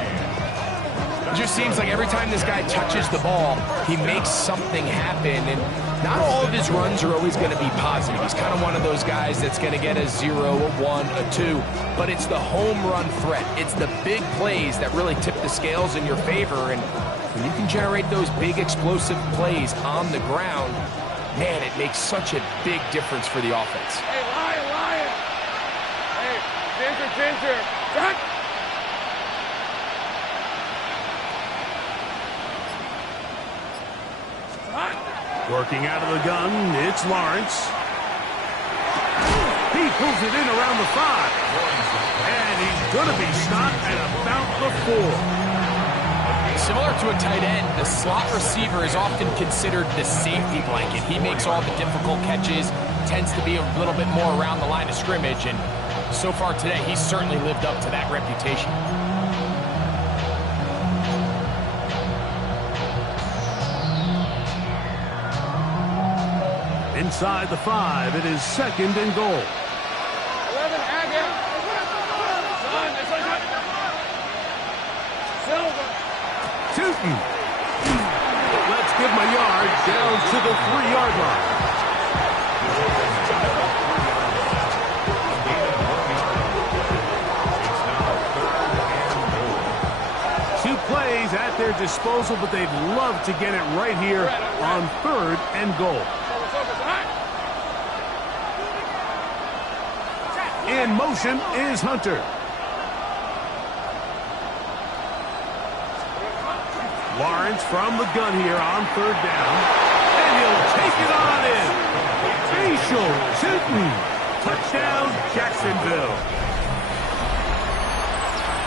It just seems like every time this guy touches the ball, he makes something happen. And not all of his runs are always going to be positive. He's kind of one of those guys that's going to get a 0, a 1, a 2. But it's the home run threat. It's the big plays that really tip the scales in your favor. And when you can generate those big explosive plays on the ground, man, it makes such a big difference for the offense. Hey, lion. Hey, ginger. Jack. Working out of the gun, it's Lawrence. He pulls it in around the 5. And he's going to be stopped at about the 4. Similar to a tight end, the slot receiver is often considered the safety blanket. He makes all the difficult catches, tends to be a little bit more around the line of scrimmage, and so far today, he's certainly lived up to that reputation. Inside the 5, it is 2nd and goal. 11, Agate. Son, this one's hot. Silver. Tootin. Let's give him a yard down to the 3-yard line. Two plays at their disposal, but they'd love to get it right here on 3rd and goal. In motion is Hunter. Lawrence from the gun here on 3rd down. And he'll take it on in. Facial Tootin. Touchdown, Jacksonville.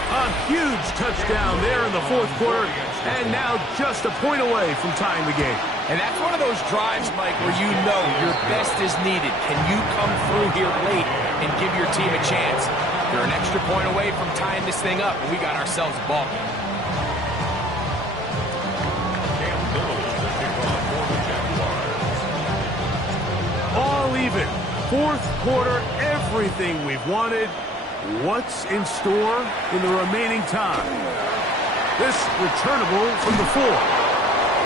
A huge touchdown there in the 4th quarter. And now just a point away from tying the game. And that's one of those drives, Mike, where you know your best is needed. Can you come through here late and give your team a chance? You're an extra point away from tying this thing up, and we got ourselves a ball game. All even. Fourth quarter, everything we've wanted. What's in store in the remaining time? This returnable from the 4.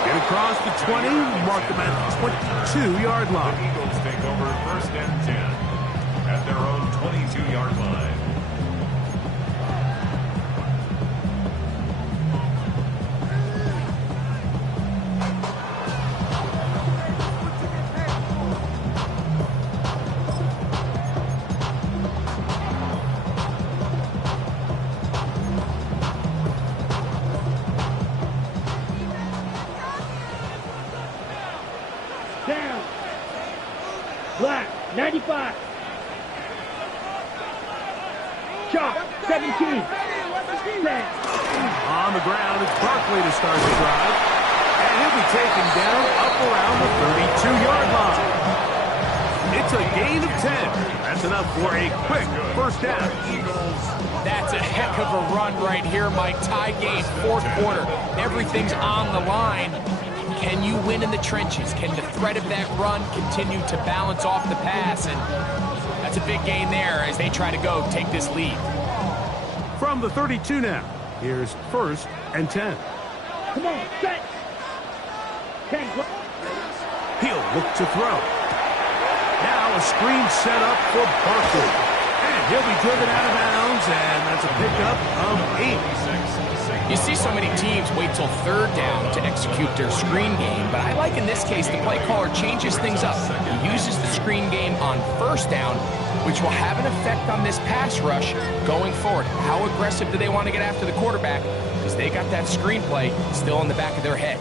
Get across the 20, mark them at the 22-yard line. The Eagles take over 1st and 10 at their own 22-yard line. Down. Black, 95. Chalk, 17. 10. On the ground, it's Barkley to start the drive. And he'll be taken down up around the 32-yard line. It's a gain of 10. That's enough for a quick first down. That's a heck of a run right here, Mike. Tie game, fourth quarter. Everything's on the line. Can you win in the trenches? Can the threat of that run continue to balance off the pass? And that's a big gain there as they try to go take this lead. From the 32 now, here's 1st and 10. Come on, set. 10. He'll look to throw. Now a screen set up for Barkley. And he'll be driven out of bounds, and that's a pickup of 8. You see so many teams wait till 3rd down to execute their screen game, but I like in this case the play caller changes things up. He uses the screen game on 1st down, which will have an effect on this pass rush going forward. How aggressive do they want to get after the quarterback? Because they got that screenplay still in the back of their head.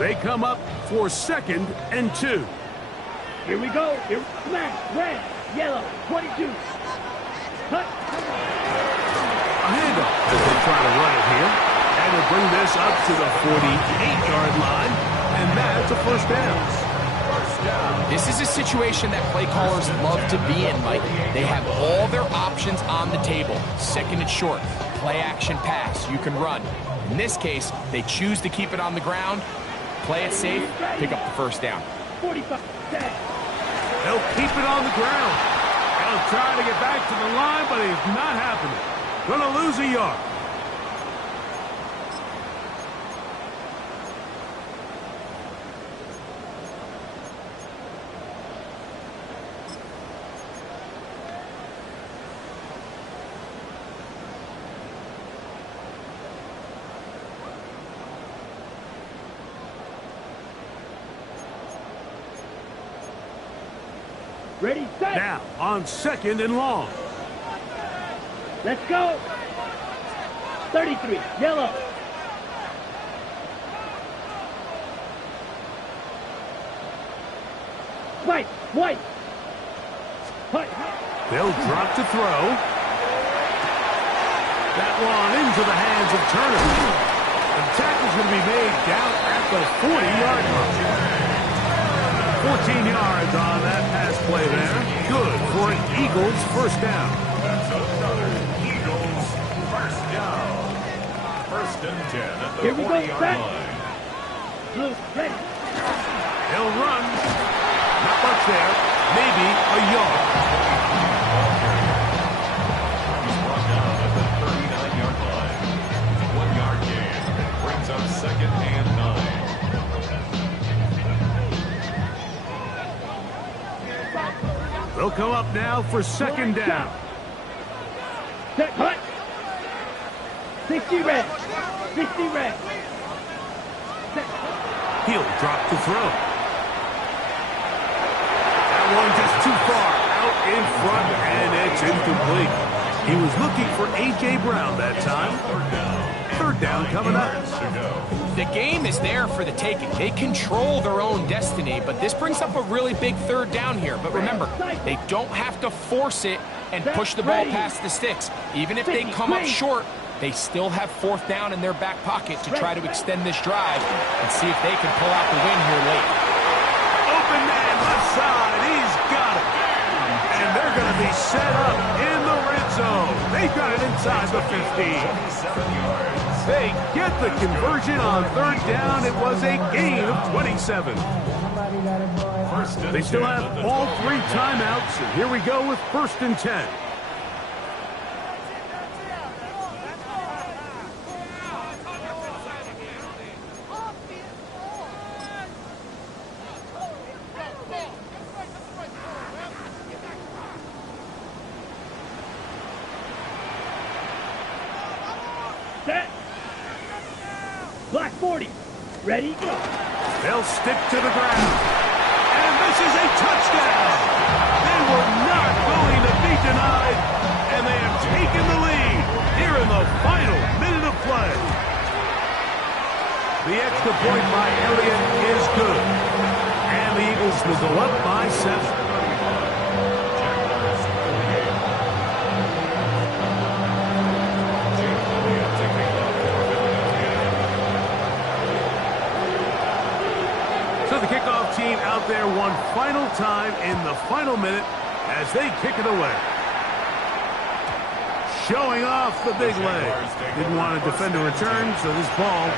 They come up for 2nd and 2. Here we go. Here, smash, red, yellow, 22. Cut. A handoff as they try to run it here. And they'll bring this up to the 48-yard line. And that's a first down. This is a situation that play callers love to be in, Mike. They have all their options on the table. 2nd and short, play action pass, you can run. In this case, they choose to keep it on the ground, play it safe, pick up the first down. 45. They'll keep it on the ground. They'll try to get back to the line, but it's not happening. Gonna lose a yard. Ready, set. Now on 2nd and long. Let's go. 33, yellow. White. Hut. They'll drop to throw. That one into the hands of Turner. The tackle's going to be made down at the 40-yard line. 14 yards on that pass play there. Good for an Eagles first down. That's another Eagles first down. 1st and 10 at the 40-yard line. Blue, ready. He'll run. Not much there. Maybe a yard. He's brought down at the 39-yard line. 1-yard gain. Brings up 2nd and 9. They'll come up now for 2nd down. Set, hut. 60 red. 60 red. Set. He'll drop to throw. That one just too far out in front, and it's incomplete. He was looking for A.J. Brown that time. 3rd down coming up. The game is there for the taking. They control their own destiny, but this brings up a really big 3rd down here. But remember, they don't have to force it and push the ball past the sticks. Even if they come up short, they still have 4th down in their back pocket to try to extend this drive and see if they can pull out the win here late. Open man left side. He's got it. And they're going to be set up in the red zone. They've got it inside the 15. They get the conversion on 3rd down. It was a gain of 27. They still have all 3 timeouts. And here we go with 1st and 10. Set. Black 40. Ready, go. They'll stick to the ground. And this is a touchdown. They were not going to be denied. And they have taken the lead here in the final minute of play. The extra point by Elliott is good. And the Eagles will go up by 7. So the kickoff team out there one final time in the final minute as they kick it away. Showing off the big leg. Didn't want to defend a return, so this ball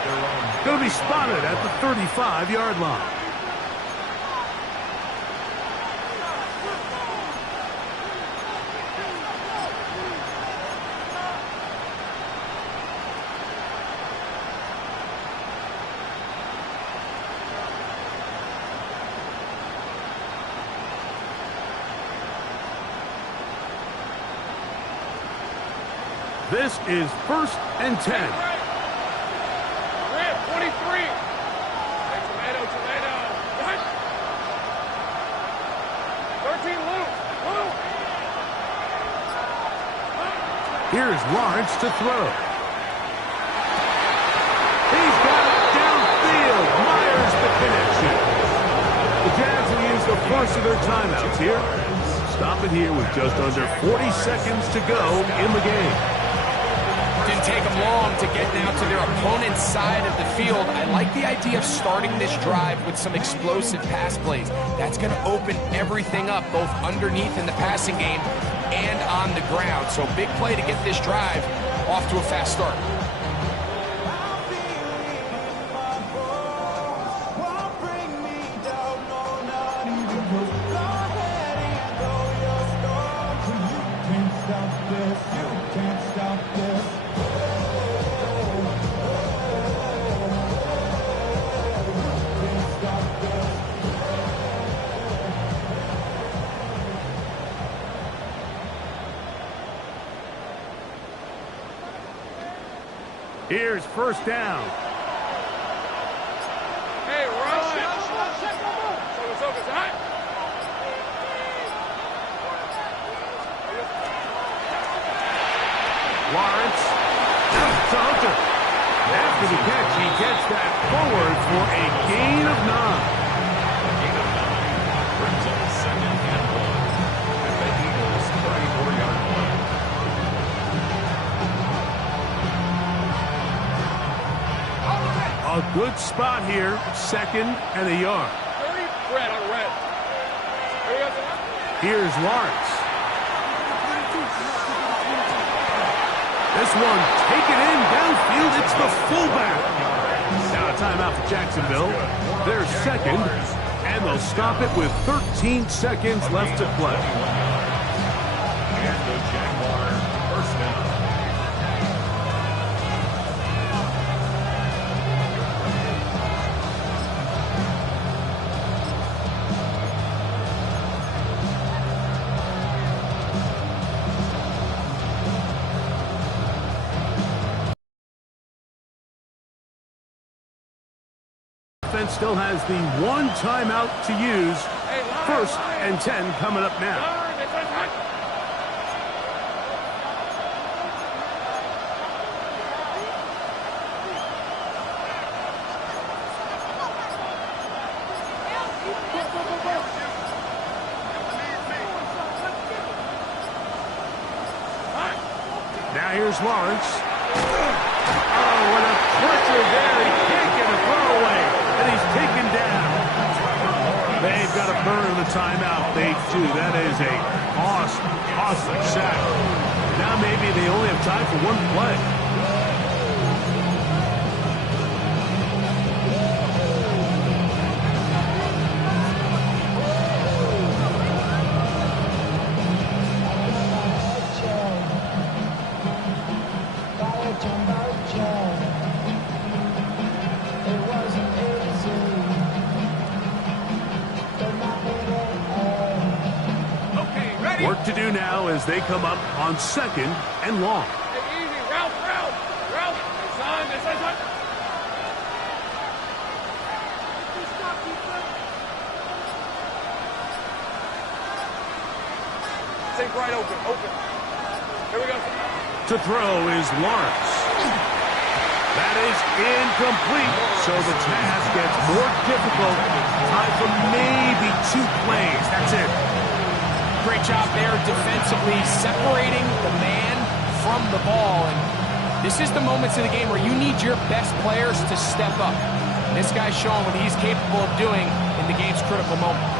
going to be spotted at the 35-yard line. This is 1st and 10. 23. Hey, tomato. What? 13, Luke. Here's Lawrence to throw. He's got it downfield. Myers the connection. The Jags will use the first of their timeouts here. Stop it here with just under 40 seconds to go in the game. Didn't take them long to get now to their opponent's side of the field. I like the idea of starting this drive with some explosive pass plays. That's going to open everything up, both underneath in the passing game and on the ground. So big play to get this drive off to a fast start. Here's 1st down. Hey, rush it. Focus. Hot. Lawrence. Out to Hunter. After the catch, he gets that forward for a gain of 9. Gain of 9 brings up 2nd and 1 at the Eagles' 34-yard line. A good spot here, 2nd and a yard. Red on red. Here's Lawrence. This one taken in downfield. It's the fullback. Now a timeout for Jacksonville. They're 2nd, and they'll stop it with 13 seconds left to play. And the Jaguars' 1st down. Offense still has the one timeout to use. 1st and 10 coming up now. Now here's Lawrence. Oh, what a pressure there. He can't get a throwaway, and he's taken down. They've got to burn the timeout. They do. That is a awesome sack. Now maybe they only have time for one play. Work to do now as they come up on 2nd and long. Hey, easy. Route. Hey, son. This is what. Take right open. Here we go. To throw is Lawrence. That is incomplete, so the task gets more difficult. Time for maybe 2 plays. That's it. Great job there defensively, separating the man from the ball. And this is the moments in the game where you need your best players to step up. And this guy's showing what he's capable of doing in the game's critical moment.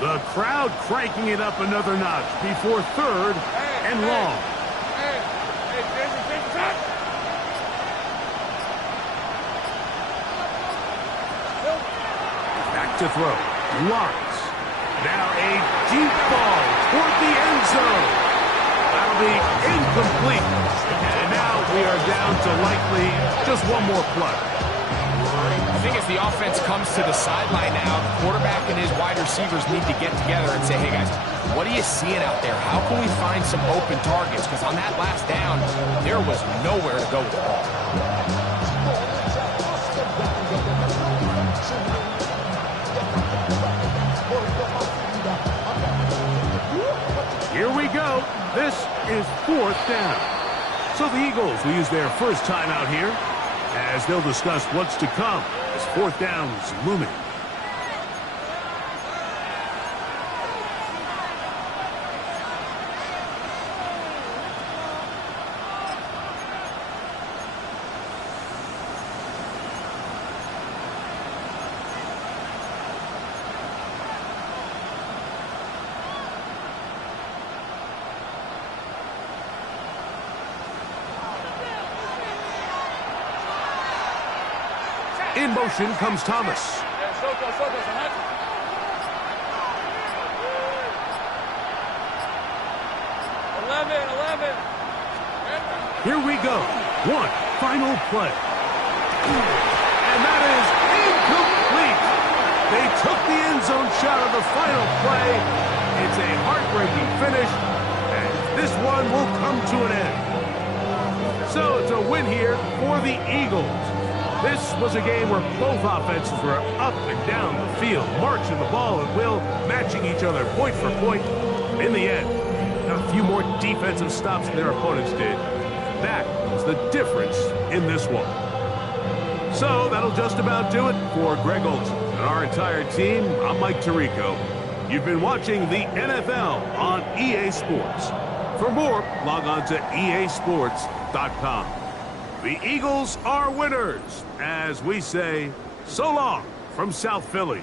The crowd cranking it up another notch before 3rd and long. Back to throw. Lawrence. Now a deep ball toward the end zone. That'll be incomplete. And now we are down to likely just one more play. I think as the offense comes to the sideline now, the quarterback and his wide receivers need to get together and say, hey guys, what are you seeing out there? How can we find some open targets? Because on that last down, there was nowhere to go with the ball. Here we go. This is 4th down. So the Eagles will use their first timeout here as they'll discuss what's to come as 4th down is looming. In motion comes Thomas. Here we go. One final play. And that is incomplete. They took the end zone shot of the final play. It's a heartbreaking finish, and this one will come to an end. So it's a win here for the Eagles. This was a game where both offenses were up and down the field, marching the ball at will, matching each other point for point. In the end, got a few more defensive stops than their opponents did. That was the difference in this one. So that'll just about do it for Greg Olson and our entire team. I'm Mike Tirico. You've been watching the NFL on EA Sports. For more, log on to easports.com. The Eagles are winners, as we say, so long from South Philly.